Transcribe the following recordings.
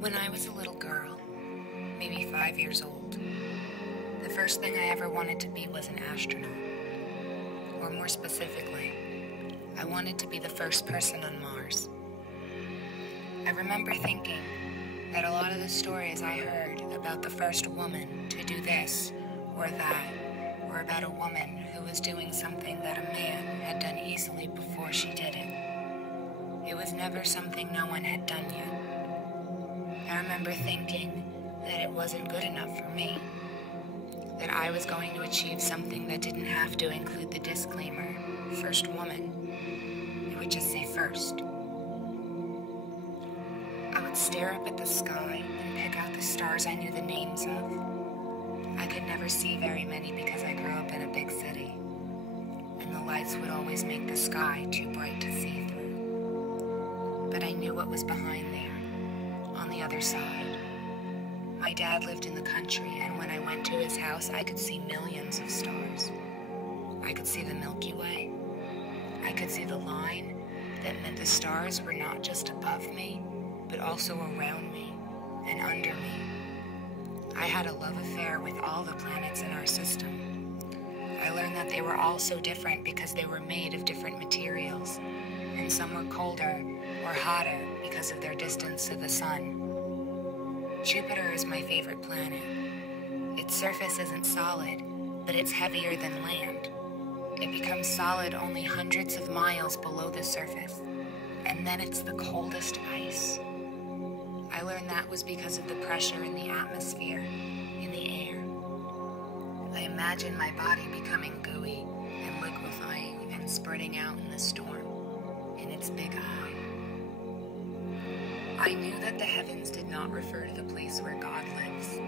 When I was a little girl, maybe 5 years old, the first thing I ever wanted to be was an astronaut. Or more specifically, I wanted to be the first person on Mars. I remember thinking that a lot of the stories I heard about the first woman to do this or that, or about a woman who was doing something that a man had done easily before she did it. It was never something no one had done yet. I remember thinking that it wasn't good enough for me, that I was going to achieve something that didn't have to include the disclaimer, first woman. It would just say first. I would stare up at the sky and pick out the stars I knew the names of. I could never see very many because I grew up in a big city, and the lights would always make the sky too bright to see through. But I knew what was behind there, on the other side. My dad lived in the country, and when I went to his house, I could see millions of stars. I could see the Milky Way. I could see the line that meant the stars were not just above me, but also around me and under me. I had a love affair with all the planets in our system. I learned that they were all so different because they were made of different materials, and some were colder or hotter because of their distance to the sun. Jupiter is my favorite planet. Its surface isn't solid, but it's heavier than land. It becomes solid only hundreds of miles below the surface, and then it's the coldest ice. I learned that was because of the pressure in the atmosphere, in the air. I imagined my body becoming gooey and liquefying and spreading out in the storm, in its big eye. I knew that the heavens did not refer to the place where God lives,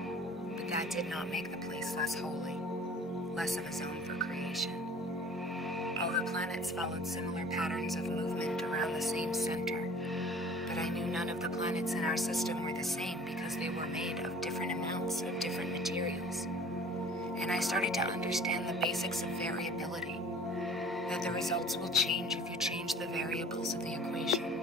but that did not make the place less holy, less of a zone for creation. All the planets followed similar patterns of movement around the same center, but I knew none of the planets in our system were the same because they were made of different amounts of different materials. And I started to understand the basics of variability, that the results will change if you change the variables of the equation.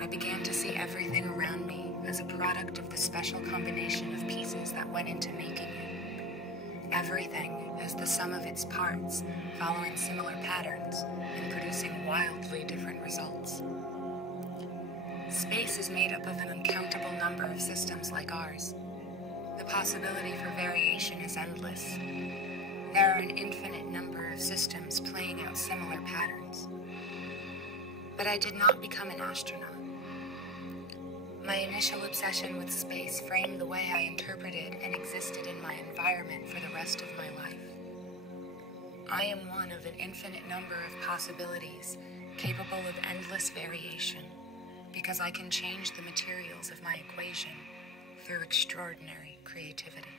I began to see everything around me as a product of the special combination of pieces that went into making it. Everything as the sum of its parts, following similar patterns and producing wildly different results. Space is made up of an uncountable number of systems like ours. The possibility for variation is endless. There are an infinite number of systems playing out similar patterns. But I did not become an astronaut. My initial obsession with space framed the way I interpreted and existed in my environment for the rest of my life. I am one of an infinite number of possibilities capable of endless variation because I can change the materials of my equation through extraordinary creativity.